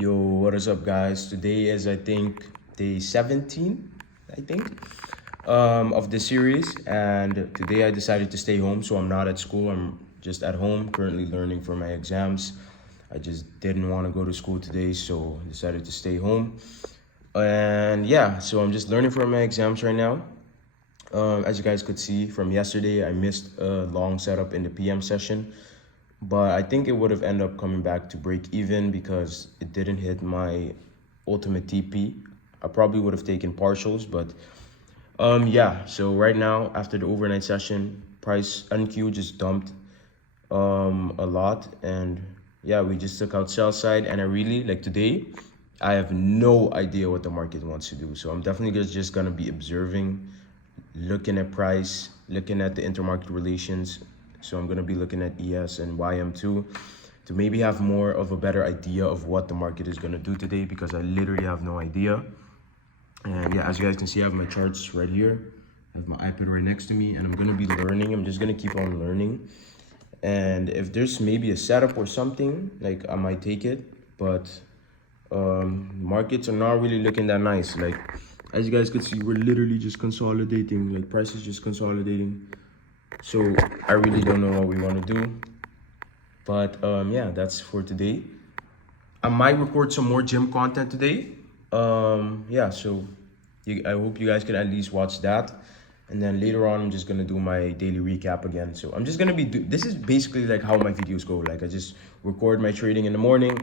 Yo, what is up, guys? Today is, I think, day 17, I think, of the series. And today I decided to stay home, so I'm not at school. I'm just at home, currently learning for my exams. I just didn't want to go to school today, so I decided to stay home. And yeah, so I'm just learning for my exams right now. As you guys could see from yesterday, I missed a long setup in the PM session, but I think it would have ended up coming back to break even because it didn't hit my ultimate TP. I probably would have taken partials, but yeah. So right now, after the overnight session, price NQ just dumped a lot, and yeah, we just took out sell side, and I really like today. I have no idea what the market wants to do, so I'm definitely just gonna be observing, looking at price, looking at the intermarket relations. So I'm gonna be looking at ES and YM2 to maybe have more of a better idea of what the market is gonna do today, because I literally have no idea. And yeah, as you guys can see, I have my charts right here. I have my iPad right next to me, and I'm gonna be learning. I'm just gonna keep on learning. And if there's maybe a setup or something, like I might take it, but markets are not really looking that nice. Like, as you guys could see, we're literally just consolidating, like price is just consolidating. So I really don't know what we want to do, but yeah, that's for today. I might record some more gym content today. Yeah, so I hope you guys can at least watch that. And then later on, I'm just gonna do my daily recap again. So I'm just gonna this is basically like how my videos go. Like, I just record my trading in the morning,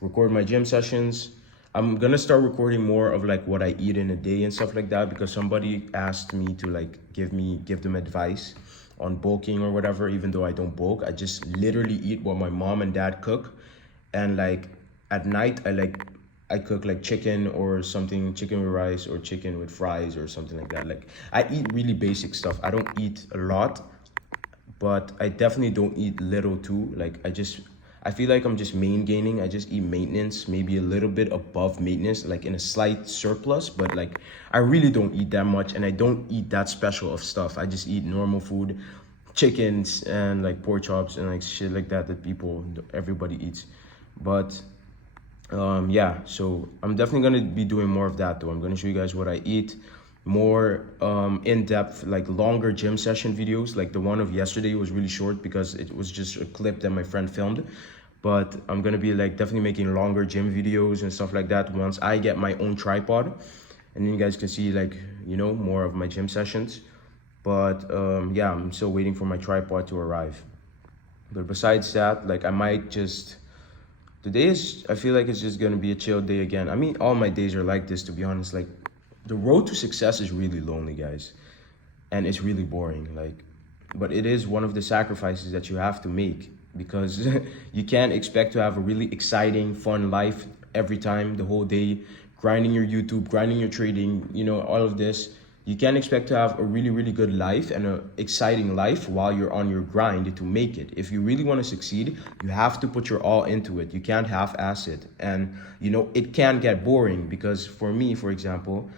record my gym sessions. I'm gonna start recording more of like what I eat in a day and stuff like that, because somebody asked me to like give them advice on bulking or whatever. Even though I don't bulk, I just literally eat what my mom and dad cook. And like at night, I cook like chicken or something, chicken with rice or chicken with fries or something like that. Like, I eat really basic stuff. I don't eat a lot, but I definitely don't eat little too. Like, I feel like I'm just main gaining. I just eat maintenance, maybe a little bit above maintenance, like in a slight surplus, but like I really don't eat that much, and I don't eat that special of stuff. I just eat normal food, chickens and like pork chops and like shit like that everybody eats. But yeah, so I'm definitely gonna be doing more of that though. I'm gonna show you guys what I eat, more in-depth, like longer gym session videos. Like the one of yesterday was really short because it was just a clip that my friend filmed, but I'm gonna be like definitely making longer gym videos and stuff like that once I get my own tripod, and then you guys can see, like, more of my gym sessions. But yeah, I'm still waiting for my tripod to arrive. But besides that, like, I might just today is, I feel like it's just gonna be a chill day again. I mean, all my days are like this, to be honest. Like, the road to success is really lonely, guys, and it's really boring. Like, but it is one of the sacrifices that you have to make, because you can't expect to have a really exciting, fun life every time, the whole day, grinding your YouTube, grinding your trading, all of this. You can't expect to have a really, really good life and an exciting life while you're on your grind to make it. If you really want to succeed, you have to put your all into it. You can't half-ass it. And, it can get boring, because for me, for example,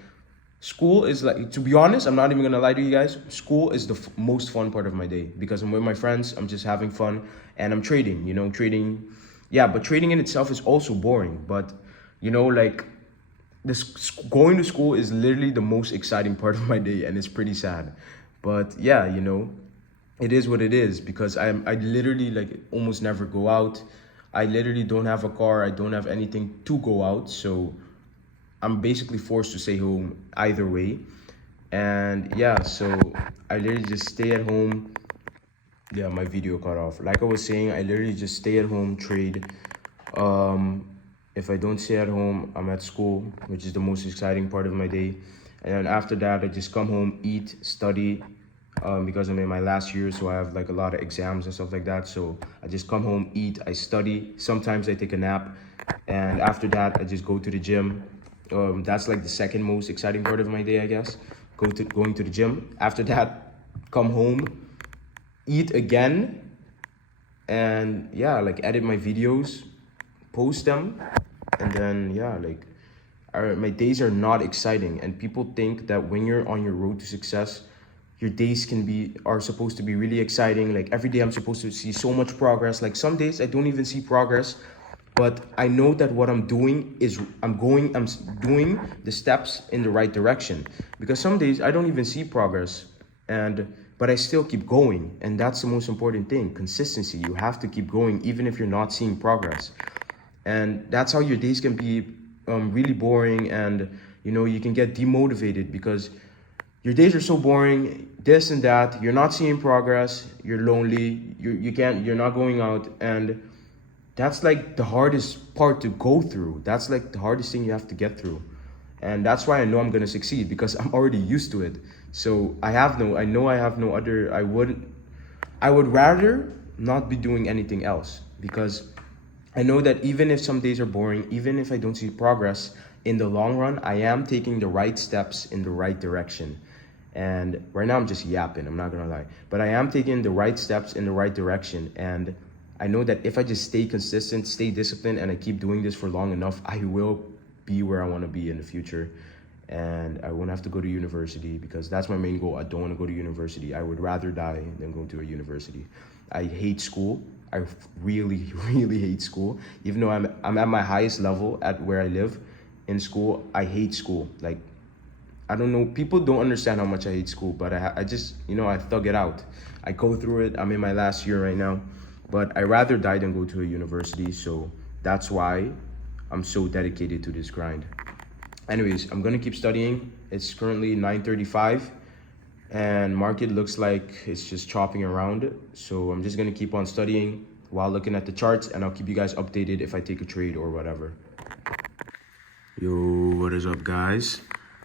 school is like, to be honest, I'm not even gonna lie to you guys, school is the most fun part of my day, because I'm with my friends, I'm just having fun, and I'm trading, trading. Yeah, but trading in itself is also boring. But, like, this going to school is literally the most exciting part of my day, and it's pretty sad. But yeah, it is what it is, because I literally, like, almost never go out. I literally don't have a car, I don't have anything to go out, so I'm basically forced to stay home either way. And yeah, so I literally just stay at home. Yeah, my video cut off. Like I was saying, I literally just stay at home, trade. If I don't stay at home, I'm at school, which is the most exciting part of my day. And then after that, I just come home, eat, study, because I'm in my last year, so I have like a lot of exams and stuff like that. So I just come home, eat, I study. Sometimes I take a nap, and after that, I just go to the gym. That's like the second most exciting part of my day, I guess. Going to the gym. After that, come home, eat again, and yeah, like edit my videos, post them, and then yeah, like, my days are not exciting. And people think that when you're on your road to success, your days are supposed to be really exciting. Like, every day I'm supposed to see so much progress. Like, some days I don't even see progress, but I know that what I'm doing is I'm doing the steps in the right direction, because some days I don't even see progress, but I still keep going. And that's the most important thing: consistency. You have to keep going even if you're not seeing progress. And that's how your days can be really boring, and you can get demotivated because your days are so boring, this and that, you're not seeing progress, you're lonely, you're not going out. And that's like the hardest part to go through. That's like the hardest thing you have to get through. And that's why I know I'm gonna succeed, because I'm already used to it. So I know I have no other, I would rather not be doing anything else, because I know that even if some days are boring, even if I don't see progress, in the long run, I am taking the right steps in the right direction. And right now I'm just yapping, I'm not gonna lie. But I am taking the right steps in the right direction. And I know that if I just stay consistent, stay disciplined, and I keep doing this for long enough, I will be where I wanna be in the future. And I won't have to go to university, because that's my main goal. I don't wanna go to university. I would rather die than go to a university. I hate school. I really, really hate school. Even though I'm at my highest level at where I live in school, I hate school. Like, I don't know, people don't understand how much I hate school, but I just, I thug it out. I go through it. I'm in my last year right now, but I rather die than go to a university. So that's why I'm so dedicated to this grind. Anyways, I'm gonna keep studying. It's currently 9:35 and market looks like it's just chopping around. So I'm just gonna keep on studying while looking at the charts, and I'll keep you guys updated if I take a trade or whatever. Yo, what is up, guys?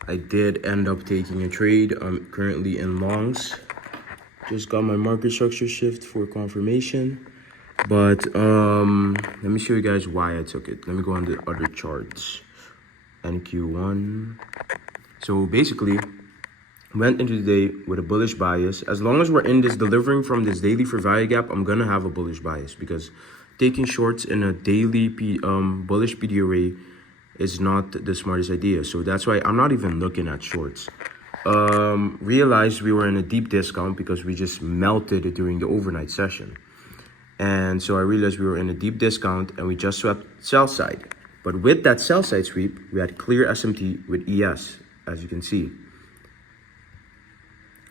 I did end up taking a trade. I'm currently in longs. Just got my market structure shift for confirmation. But let me show you guys why I took it. Let me go on the other charts. NQ1. So basically, went into the day with a bullish bias. As long as we're in this, delivering from this daily fair value gap, I'm gonna have a bullish bias, because taking shorts in a daily bullish PDRA is not the smartest idea. So that's why I'm not even looking at shorts. Realized we were in a deep discount because we just melted it during the overnight session. And so I realized we were in a deep discount and we just swept sell side. But with that sell side sweep, we had clear SMT with ES, as you can see.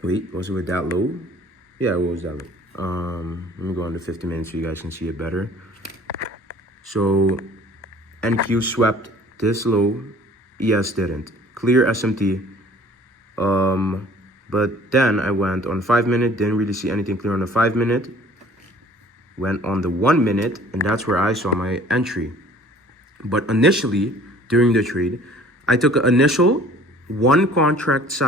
Wait, was it with that low? Yeah, it was that low. Let me go on to 50 minutes so you guys can see it better. So NQ swept this low, ES didn't. Clear SMT. But then I went on 5 minute, didn't really see anything clear on the 5 minute. Went on the 1 minute, and that's where I saw my entry. But initially, during the trade, I took an initial one contract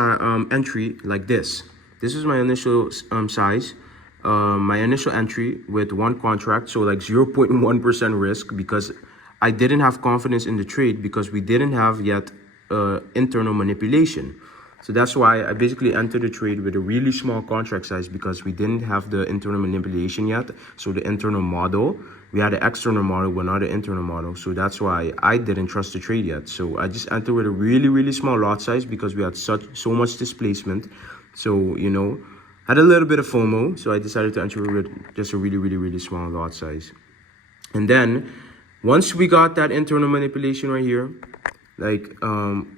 entry like this. This is my initial size. My initial entry with one contract, so like 0.1% risk, because I didn't have confidence in the trade, because we didn't have yet internal manipulation. So that's why I basically entered the trade with a really small contract size, because we didn't have the internal manipulation yet. So the internal model, we had an external model, but not an internal model. So that's why I didn't trust the trade yet. So I just entered with a really, really small lot size, because we had so much displacement. So, had a little bit of FOMO. So I decided to enter with just a really, really, really small lot size. And then once we got that internal manipulation right here, like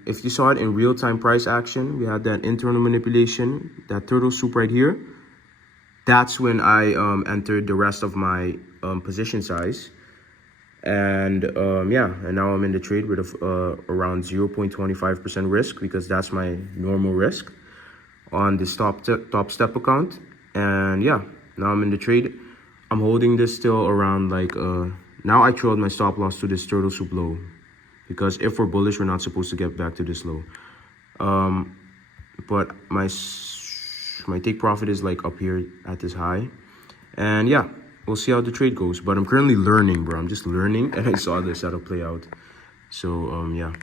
if you saw it in real-time price action, we had that internal manipulation, that turtle soup right here. That's when I entered the rest of my position size. And yeah, and now I'm in the trade with around 0.25% risk, because that's my normal risk on this top step account. And yeah, now I'm in the trade. I'm holding this still around like now I trailed my stop loss to this turtle soup low, because if we're bullish, we're not supposed to get back to this low. But my take profit is like up here at this high. And yeah, we'll see how the trade goes. But I'm currently learning, bro. I'm just learning, and I saw this setup play out. So yeah.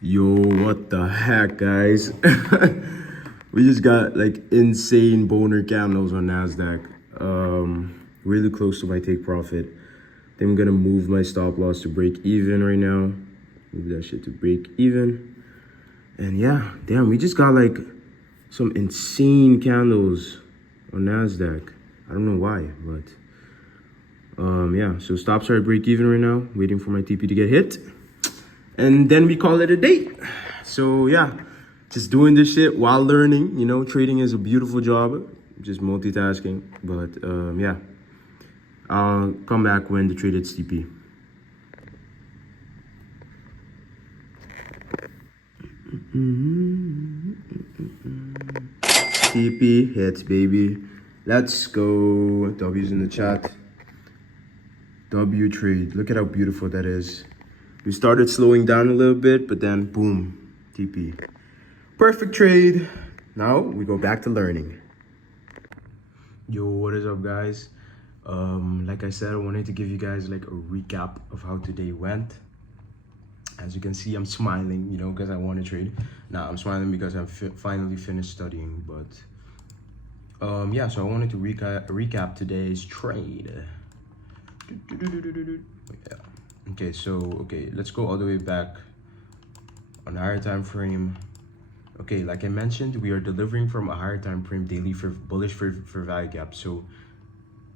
Yo, what the heck, guys? We just got like insane boner candles on NASDAQ. Really close to my take profit. Then I'm gonna move my stop loss to break even right now. Move that shit to break even. And yeah, damn, we just got like some insane candles on NASDAQ. I don't know why, but Yeah, so stops are at break even right now, waiting for my TP to get hit. And then we call it a day. So yeah, just doing this shit while learning. You know, trading is a beautiful job, just multitasking. But yeah, I'll come back when the trade hits TP. TP hits, baby. Let's go. W's in the chat. W trade. Look at how beautiful that is. We started slowing down a little bit, but then boom, TP. Perfect trade. Now we go back to learning. Yo, what is up, guys? Like I said, I wanted to give you guys like a recap of how today went. As you can see, I'm smiling, you know, because I want to trade. Now I'm smiling because I'm finally finished studying. But yeah, so I wanted to recap today's trade. Yeah. Okay, so let's go all the way back on a higher time frame. Okay, like I mentioned, we are delivering from a higher time frame daily for bullish for value gap. So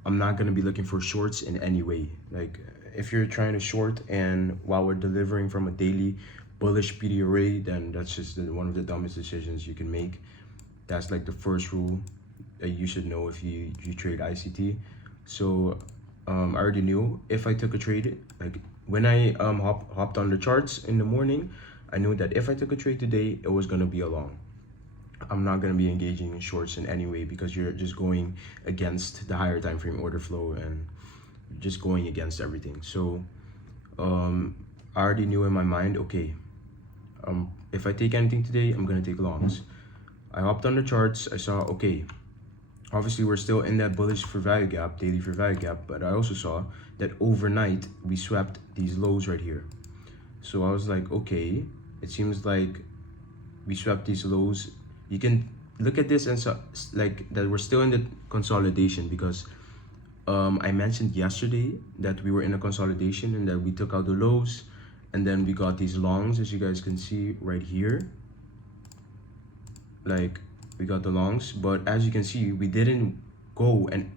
I'm not gonna be looking for shorts in any way. Like if you're trying to short and while we're delivering from a daily bullish PD array, then that's just one of the dumbest decisions you can make. That's like the first rule that you should know if you trade ICT. So I already knew if I took a trade, like when I hopped on the charts in the morning, I knew that if I took a trade today, it was gonna be a long. I'm not gonna be engaging in shorts in any way because you're just going against the higher time frame order flow and just going against everything. So I already knew in my mind, okay, if I take anything today, I'm gonna take longs. I hopped on the charts, I saw, okay, obviously we're still in that bullish for value gap, daily for value gap, but I also saw that overnight we swept these lows right here. So I was like, okay, it seems like we swept these lows. You can look at this and so, like that we're still in the consolidation because I mentioned yesterday that we were in a consolidation and that we took out the lows and then we got these longs, as you guys can see right here. Like we got the longs, but as you can see, we didn't go and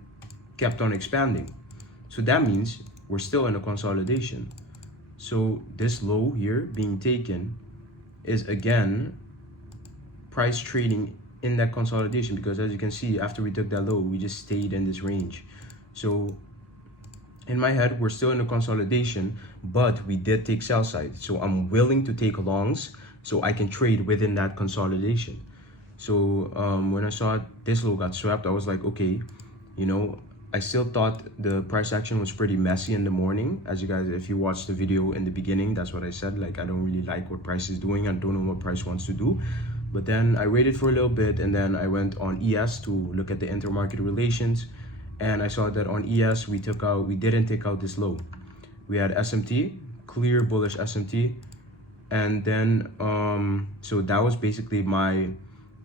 kept on expanding. So that means we're still in a consolidation. So this low here being taken is again price trading in that consolidation because as you can see, after we took that low, we just stayed in this range. So in my head, we're still in a consolidation, but we did take sell side. So I'm willing to take longs so I can trade within that consolidation. So when I saw this low got swept, I was like, okay, you know, I still thought the price action was pretty messy in the morning. As you guys, if you watched the video in the beginning, that's what I said. Like, I don't really like what price is doing. I don't know what price wants to do. But then I waited for a little bit and then I went on ES to look at the intermarket relations. And I saw that on ES, we didn't take out this low. We had SMT, clear bullish SMT. And then, so that was basically my,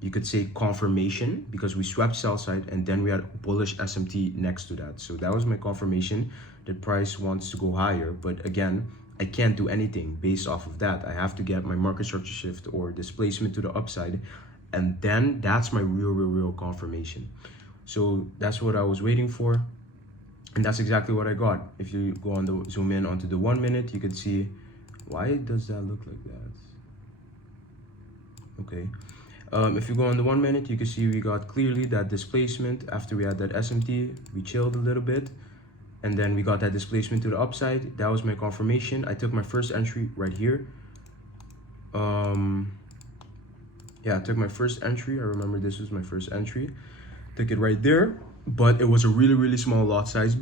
you could say, confirmation because we swept sell side and then we had bullish SMT next to that. So that was my confirmation that price wants to go higher. But again, I can't do anything based off of that. I have to get my market structure shift or displacement to the upside. And then that's my real confirmation. So that's what I was waiting for. And that's exactly what I got. If you go on the zoom in onto the 1 minute, you can see, why does that look like that? Okay. If you go on the 1 minute, you can see we got clearly that displacement after we had that SMT. We chilled a little bit and then we got that displacement to the upside. That was my confirmation. I took my first entry right here. Yeah, I took my first entry. I remember this was my first entry. Took it right there, but it was a really small lot size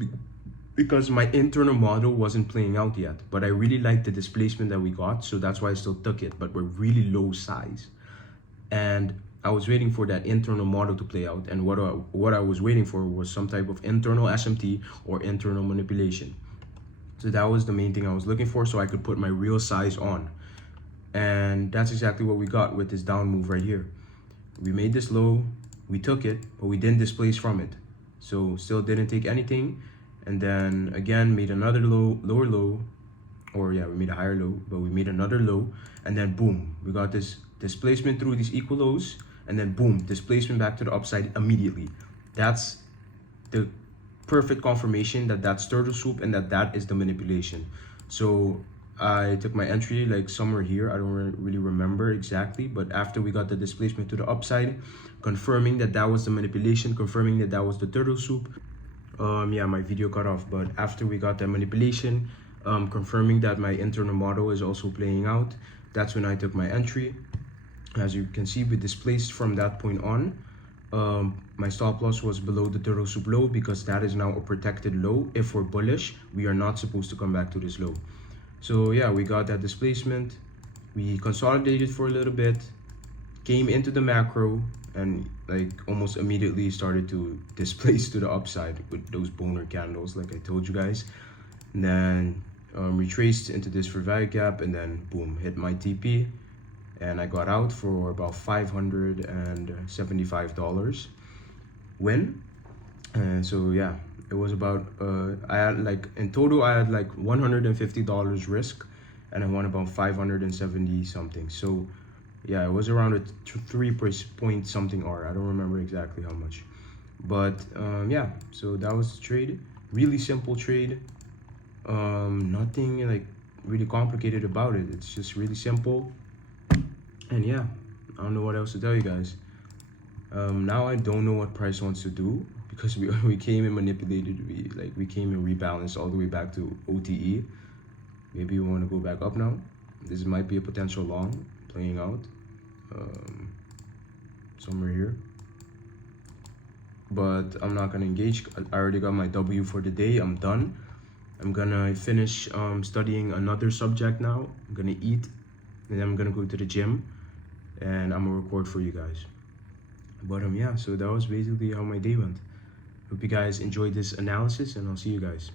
because my internal model wasn't playing out yet. But I really liked the displacement that we got, so that's why I still took it, but we're really low size. And I was waiting for that internal model to play out, and what I was waiting for was some type of internal SMT or internal manipulation. So that was the main thing I was looking for, so I could put my real size on. And that's exactly what we got with this down move right here. We made this low, we took it, but we didn't displace from it. So still didn't take anything. And then again, made another lower low, or yeah, we made a higher low, but we made another low. And then boom, we got this displacement through these equal lows. And then boom, displacement back to the upside immediately. That's the perfect confirmation that that's turtle soup and that is the manipulation. So I took my entry like somewhere here. I don't really remember exactly, but after we got the displacement to the upside, confirming that that was the manipulation, confirming that that was the turtle soup. Yeah, my video cut off, but after we got that manipulation, confirming that my internal model is also playing out, that's when I took my entry. As you can see, we displaced from that point on. My stop loss was below the turtle soup low because that is now a protected low. If we're bullish, we are not supposed to come back to this low. So yeah, we got that displacement. We consolidated for a little bit, came into the macro, and like almost immediately started to displace to the upside with those boner candles, like I told you guys. And then retraced into this fair value gap, and then boom, hit my TP. And I got out for about $575 win. And so yeah, it was about I had like in total I had like $150 risk, and I won about 570 something. So yeah, it was around a 3 point something R. I don't remember exactly how much, but yeah, so that was the trade. Really simple trade. Nothing like really complicated about it. It's just really simple. And yeah, I don't know what else to tell you guys. Now I don't know what price wants to do because we came and manipulated. We came and rebalanced all the way back to OTE. Maybe we want to go back up now. This might be a potential long playing out somewhere here. But I'm not gonna engage. I already got my W for the day. I'm done. I'm gonna finish studying another subject now. I'm gonna eat, and then I'm gonna go to the gym, and I'm gonna record for you guys. But yeah, so that was basically how my day went. Hope you guys enjoyed this analysis, and I'll see you guys.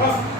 Oh.